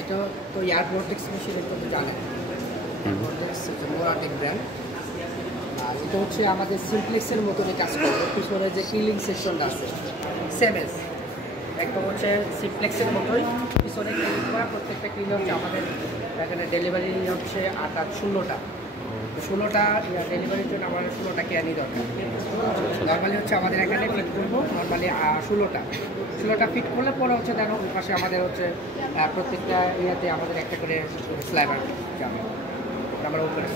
এটা তো air vortex machine একটু তো জানেন, ভর্টেক্স মোরাটেক ব্র্যান্ড। আর এটা হচ্ছে আমাদের সিমপ্লেক্সের মতনই কাজ করে। পিছনে যে কিলিং সেকশনটা আছে সেমএস একদম হচ্ছে সিমপ্লেক্সের মতোই পিছনে ক্লিন করা। প্রত্যেকটা ক্লিন হচ্ছে আমাদের এখানে ডেলিভারি হচ্ছে 16টা ডেলিভারির জন্য আমার 16টা ক্যানি দরকার। নর্মালি হচ্ছে আমাদের এখানে ফিট করবো নর্মালি 16টা ফিট করলে পরে হচ্ছে দেখো ওই পাশে আমাদের হচ্ছে প্রত্যেকটা ইয়াতে আমাদের একটা করে স্লাইবার যাবে আমরা উপরে।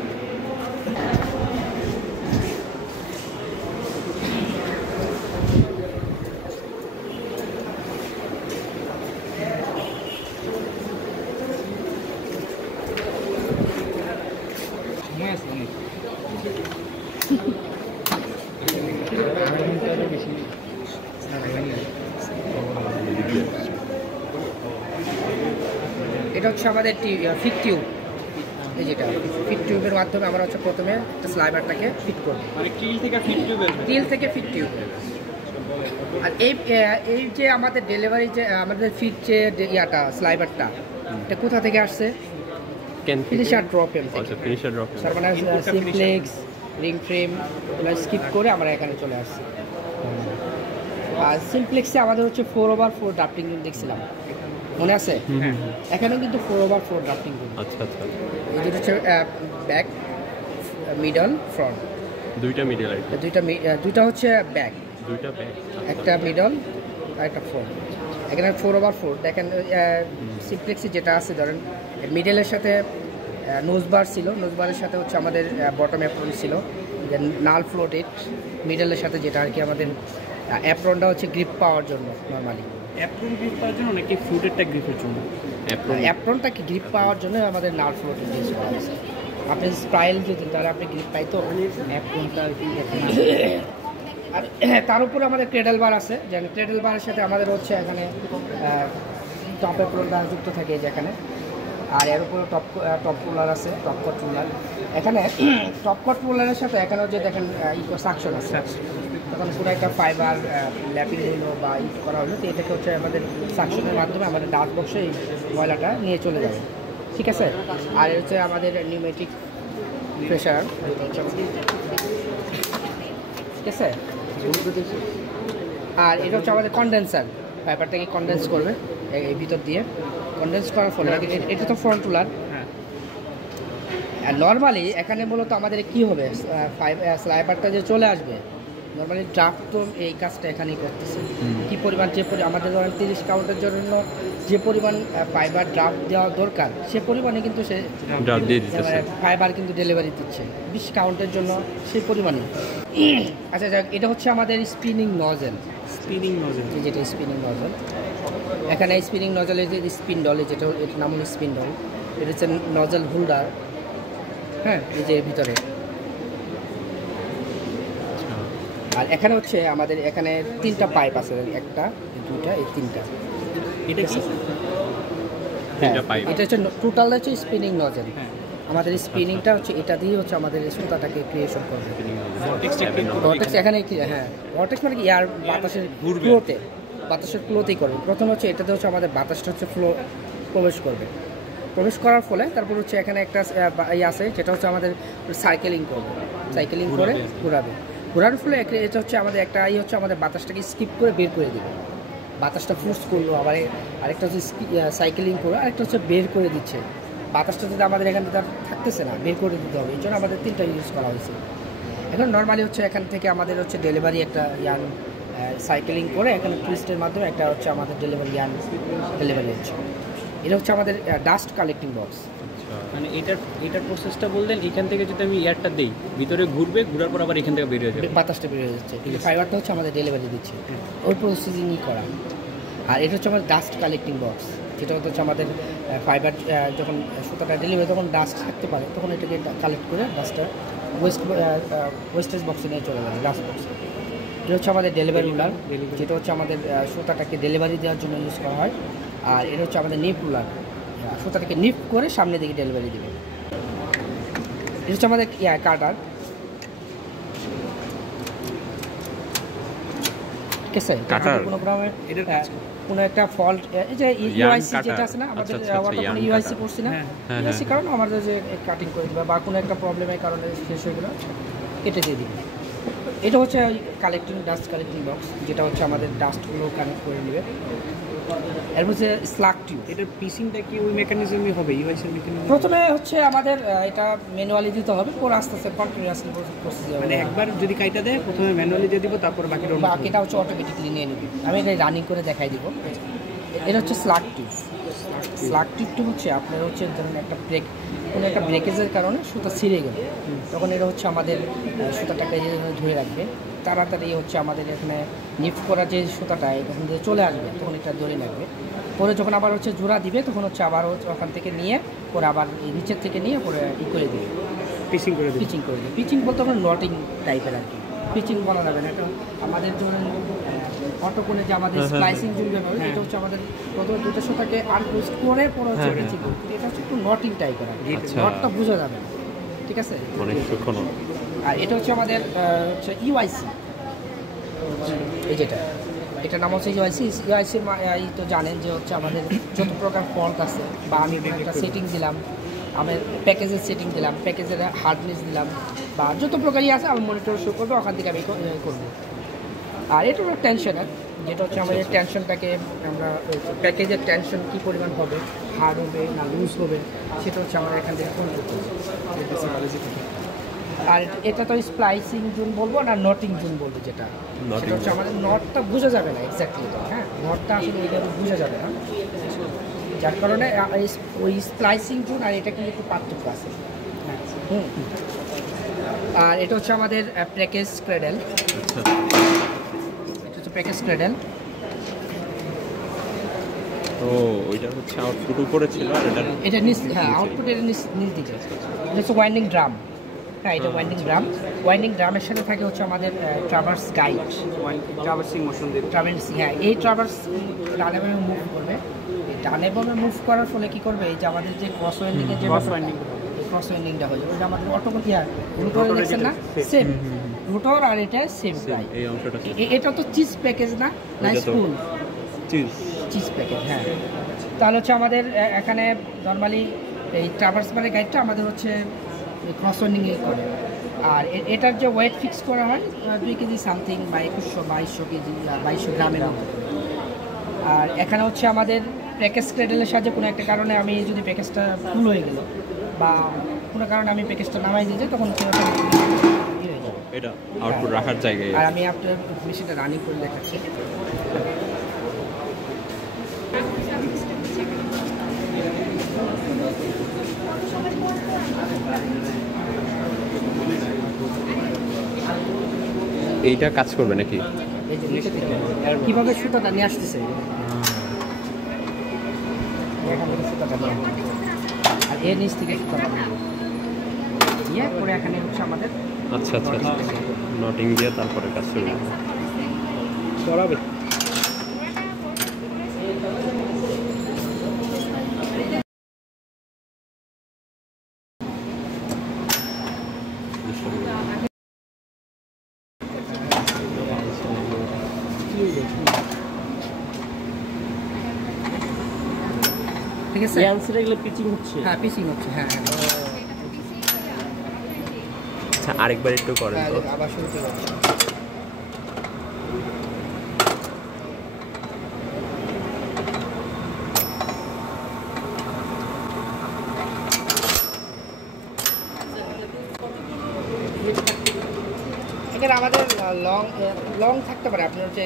এটা হচ্ছে আমাদের ফিট টিউব, এই যেটা ফিট টিউবের মাধ্যমে আমরা হচ্ছে প্রথমে একটা স্লাইবারটাকে ফিট করব, মানে কিল থেকে ফিট টিউব। আর এই যে আমাদের ডেলিভারি যে আমাদের ফিট যে ইয়াটা স্লাইবারটা এটা কোথা থেকে আসছে? ফিনিশার ড্রপ এম থেকে। তার মানে সিমপ্লেক্স রিং ফ্রেম এগুলো স্কিপ করে আমরা এখানে চলে আসছি। আর সিমপ্লেক্সে আমাদের হচ্ছে 4/4 ড্রাফটিং রুম দেখছিলাম, মনে আছে? এখানেও কিন্তু 4/4 ড্রাফটিং রুম। আচ্ছা আচ্ছা। এই যেটা হচ্ছে ব্যাক, মিডল, ফ্রন্ট। দুইটা হচ্ছে ব্যাক, একটা মিডল আর একটা ফ্রন্ট। এখানে 4/4 দেখেন। সিমপ্লেক্সে যেটা আছে ধরেন মিডলের সাথে নোজবার ছিল, নোজবারের সাথে হচ্ছে আমাদের বটম অ্যাপ্রন ছিল, নাল ফ্লোটেড। মিডলের সাথে যেটা আর কি আমাদের অ্যাপ্রনটা হচ্ছে গ্রিপ পাওয়ার জন্য, নর্মালি অ্যাপ্রন গ্রিপ পাওয়ার জন্য নাকি ফ্লুটেডটা গ্রিপের জন্য? অ্যাপ্রনটাকে গ্রিপ পাওয়ার জন্য আমাদের নাল ফ্লোটেড ইউজ করা হয়েছে। আপনি স্প্রাইল যদি তাহলে আপনি গ্রিপ পাইতো অ্যাপ্রনটা আর কি। আর তার উপরে আমাদের ক্রেডেল বার আছে, যেন ক্রেডেল বারের সাথে আমাদের হচ্ছে এখানে টপ অ্যাপ্রনটা যুক্ত থাকে যেখানে। আর এর উপরে টপ কুলার আছে, টপ কট কুলার। এখানে টপ কট কুলারের সাথে এখানেও যে দেখেন সাকশন আছে, তখন পুরো একটা ফাইবার ল্যাপিং হলো বা ইউজ করা হলো, তো এটাকে হচ্ছে আমাদের সাকশনের মাধ্যমে আমাদের ডাস্ট বক্সে এই ময়লাটা নিয়ে চলে যাবে, ঠিক আছে? আর হচ্ছে আমাদের নিউমেটিক প্রেশার, ঠিক আছে? আর এটা হচ্ছে আমাদের কন্ডেন্সার, পেপারটাকে কন্ডেন্স করবে এই ভিতর দিয়ে। কন্ডেন্স করার ফলে এটা তো ফ্রন্ট কুলার। আর নর্মালি এখানে মূলত আমাদের কি হবে, স্লাইবারটা যে চলে আসবে নর্মালি ড্রাফট তো এই কাজটা এখানেই করতেছে। কী পরিমাণ আমাদের ধরেন 30 কাউন্টের জন্য যে পরিমাণ ফাইবার ড্রাফট দেওয়া দরকার সে পরিমাণে কিন্তু সে ফাইবার কিন্তু ডেলিভারি দিচ্ছে 20 কাউন্টের জন্য সেই পরিমাণে। আচ্ছা যাক, এটা হচ্ছে আমাদের স্পিনিং নজেল, যেটা স্পিনিং নজেল। এখানে স্পিনিং নজেলের যে স্পিন্ডল, যেটা এটার নাম হলো স্পিন্ডল, এটা হচ্ছে নজেল হোল্ডার। হ্যাঁ, এই যে ভিতরে। আর এখানে হচ্ছে আমাদের এখানে 3টা পাইপ আছে, একটা, দুইটা, এই 3টা। এটা হচ্ছে টোটাল হচ্ছে স্পিনিং নজেল। আমাদের স্পিনিংটা হচ্ছে এটা দিয়ে হচ্ছে আমাদের সুতাটাকে ক্রিয়েশন করবে। ভর্টেক্স এখানে হ্যাঁ, ভর্টেক্স মানে কি এয়ার বাতাসের ফ্লোতেই করবে। প্রথম হচ্ছে এটাতে হচ্ছে আমাদের বাতাসটা হচ্ছে প্রবেশ করার ফলে তারপর হচ্ছে এখানে একটা আছে যেটা হচ্ছে আমাদের সাইকেলিং করে ঘোরার ফলে এটা হচ্ছে আমাদের একটা হচ্ছে আমাদের বাতাসটাকে স্কিপ করে বের করে দেবে। বাতাসটা ফোর্স করলো, আবার আরেকটা হচ্ছে সাইকেলিং করে, আরেকটা হচ্ছে বের করে দিচ্ছে। বাতাসটা যদি আমাদের এখান থেকে থাকতেছে না, বের করে দিতে হবে, এই জন্য আমাদের 3টা ইউজ করা হয়েছে। এখন নর্মালি হচ্ছে এখান থেকে আমাদের হচ্ছে ডেলিভারি একটা ইয়ান সাইকেলিং করে এখানে টুইস্টের মাধ্যমে একটা হচ্ছে আমাদের ডেলিভারি হচ্ছে। এটা হচ্ছে আমাদের ডাস্ট কালেক্টিং বক্স। মানে এটার প্রসেসটা বললেন, এখান থেকে যদি আমি এয়ারটা দিই ভিতরে ঘোরার পর আবার এখান থেকে বেরিয়ে যাবে, বাতাসটা বেরিয়ে যাচ্ছে, ফাইবারটা হচ্ছে আমাদের ডেলিভারি দিচ্ছে, ওই প্রসেসিংই করা। আর এটা হচ্ছে আমাদের ডাস্ট কালেক্টিং বক্স, যেটা হচ্ছে আমাদের ফাইবার যখন সুতাটা ডেলিভারি তখন ডাস্ট থাকতে পারে, তখন এটাকে কালেক্ট করে ডাস্টটা ওয়েস্টেজ বক্সে নিয়ে চলে যাবে, ডাস্ট বক্সে। এটা হচ্ছে আমাদের ডেলিভারি রুলার, যেটা হচ্ছে আমাদের সুতাটাকে ডেলিভারি দেওয়ার জন্য ইউজ করা হয়। আর এটা হচ্ছে আমাদের নিপ রুলার, সুতাটাকে নিপ করে সামনে দিকে ডেলিভারি দেবে। এটা হচ্ছে আমাদের কাটার। ঠিক আছে কাটার। কোনো প্রবলেম এটার কাজ কি? কোনো একটা ফল্ট এই যে ইউআইসি যেটা আছে না আমাদের ইয়াং ইউআইসি কাটার। করছি না হ্যাঁ, ইউআইসি কারণে আমাদের যে কাটিং করে দিবে বা কোনো একটা প্রবলেমের কারণে শেষ হয়ে গেলো কেটে দিয়ে দিবে। এটা হচ্ছে কালেক্টিং ডাস্ট কালেক্টিং বক্স, যেটা হচ্ছে আমাদের ডাস্টগুলো কানেক্ট করে নেবে। এর মধ্যে স্লাগ টিউব, এটার পিসিংটা কি ওই মেকানিজমই হবে ইউআইসির মেকানিজম? প্রথমে হচ্ছে আমাদের এটা ম্যানুয়ালি দিতে হবে, পরে আস্তে আস্তে কন্টিনিউয়াসলি প্রসেস মানে একবার যদি কাইটা দেয় প্রথমে ম্যানুয়ালি দিয়ে দিব, তারপর বাকিটা বাকিটা হচ্ছে অটোমেটিকলি নিয়ে নেবে। আমি এটা রানিং করে দেখাই দিব। এটা হচ্ছে স্লাগ টিউব। স্লাগ টিউবটা হচ্ছে আপনার হচ্ছে ধরুন একটা ব্রেক, কোনো একটা ব্রেকেজের কারণে সুতা ছিঁড়ে গেল, তখন এটা হচ্ছে আমাদের সুতাটাকে ধরে রাখবে। তাড়াতাড়ি হচ্ছে আমাদের এখানে লিফট করা যে সুতাটা এখান থেকে চলে আসবে, তখন এটা ধরে রাখবে। পরে যখন আবার হচ্ছে জোড়া দিবে তখন হচ্ছে আবার ওখান থেকে নিয়ে পরে আবার এই নিচের থেকে নিয়ে পরে করে দিবে, পিচিং করে দিই। পিচিং করে দিবে। পিচিং বলতে আমরা নটিং টাইপের আর কি, পিচিং বলা যাবে না। এটা আমাদের ধরুন অটোকোনে যে আমাদের স্প্লাইসিং জুল ব্যবহার, এটা হচ্ছে আমাদের প্রথমে দুটো সুতাকে আনটুইস্ট করে পরে হচ্ছে পিচিং করতে। এটা হচ্ছে একটু নটিং টাইপের আর কি, নটটা বোঝা যাবে না, ঠিক আছে? অনেক সূক্ষ্ম। আর এটা হচ্ছে আমাদের হচ্ছে ইউআইসি, এই যেটা এটার নাম হচ্ছে ইউআইসি। ইউআইসির তো জানেন যে হচ্ছে আমাদের যত প্রকার ফল্ট আছে, বা আমি একটা সেটিং দিলাম, আমি প্যাকেজের সেটিং দিলাম, প্যাকেজের হার্ডনেস দিলাম, বা যত প্রকারই আছে আমি মনিটর শো করবো, ওখান থেকে আমি করবো। আর এটা হলো টেনশনের, যেটা হচ্ছে আমাদের টেনশনটাকে আমরা প্যাকেজের টেনশন কী পরিমাণ হবে, হার্ড হবে না লুজ হবে, সেটা হচ্ছে আমরা এখান থেকে কন্ট্রোল করবো। আর এটা তো স্প্লাইসিং জুন বলবো না নটিং জুন বলবো, যেটা সেটা হচ্ছে আমাদের নটটা বোঝা যাবে না এক্স্যাক্টলি, হ্যাঁ নটটা আসলে এইভাবে বোঝা যাবে না, যার কারণে ওই স্প্লাইসিং জুন আর এটা কিন্তু একটু পার্থক্য আছে। আর এটা হচ্ছে আমাদের প্যাকেজ ক্রেডেল। এটা হচ্ছে প্যাকেজ ক্রেডেল। তো ওইটা হচ্ছে আউটপুট উপরে ছিল আর এটা নিচ, হ্যাঁ আউটপুট এটা নিচ দিকে। এটা হচ্ছে ওয়াইন্ডিং ড্রাম। হ্যাঁ এটা ওয়াইন্ডিং ড্রাম। ওয়াইন্ডিং ড্রামের সাথে থাকে হচ্ছে আমাদের ট্রাভার্স গাইড, ট্রাভার্সিং মোশন দিয়ে ট্রাভার্সিং। হ্যাঁ এই ট্রাভার্স ডানে বামে মুভ করবে। এই ডানে বামে মুভ করার ফলে কী করবে, এই যে আমাদের যে ক্রস ওয়াইন্ডিংয়ের যে ক্রস ওয়াইন্ডিংটা হয়ে যাবে, আমাদের অটোমেটিক রুটর দেখছেন না, সেম রুটর আর এটা সেম প্রায়। এই অংশটা এটা তো চিজ প্যাকেজ না, না স্পুন চিজ প্যাকেজ। হ্যাঁ তাহলে হচ্ছে আমাদের এখানে নর্মালি এই ট্রাভার্স বারের গাইডটা আমাদের হচ্ছে ক্রস ওয়াইন্ডিংয়ে করে। আর এটার যে ওয়েট ফিক্স করা হয় 2 কেজি সামথিং বা 2100-2200 কেজি, 2200 গ্রামের মতো। আর এখানে হচ্ছে আমাদের প্যাকেজ ক্রেডেলের সাহায্যে কোনো একটা কারণে আমি যদি প্যাকেজটা ফুল হয়ে গেল বা কোনো কারণে আমি প্যাকেজটা নামাই দিয়ে যাই, তখন এটা আউটপুট রাখার জায়গায়। আর আমি আপনার মেশিনটা রানিং করে দেখাচ্ছি। এইটা কাজ করবে নাকি? কিভাবে সুতাটা নিয়ে আসতেছে, সুতাটা নিয়ে আর এর নিচ থেকে সুতাটা নিয়ে পরে এখানে হচ্ছে আমাদের আচ্ছা আচ্ছা নটিং দিয়ে তারপরে কাজ করবে। করাবে ঠিক আছে। এগুলো পিচিং হচ্ছে। হ্যাঁ পিচিং হচ্ছে। হ্যাঁ আচ্ছা আরেকবার একটু করেন তো। আবার শুরু করে এখানে আমাদের লং থাকতে পারে। আপনার হচ্ছে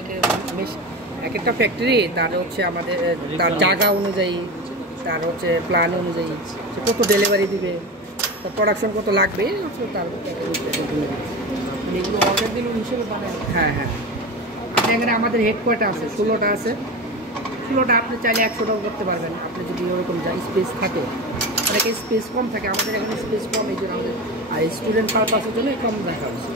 এক একটা ফ্যাক্টরি তার হচ্ছে আমাদের তার জায়গা অনুযায়ী, তার হচ্ছে প্ল্যান অনুযায়ী সে কত ডেলিভারি দিবে, তার প্রোডাকশন কত লাগবে, তার এগুলো অর্ডার দিলে হিসেবে পাবেন। হ্যাঁ হ্যাঁ এখানে আমাদের হেডকোয়ার্টার আছে, 16টা আছে। 16টা আপনি চাইলে 100টাও করতে পারবেন, আপনি যদি ওরকম যা স্পেস থাকে। অনেকে স্পেস কম থাকে, আমাদের এখানে স্পেস কম, এই জন্য আমাদের আর স্টুডেন্ট পারপাসের জন্য কম দেখা হচ্ছে।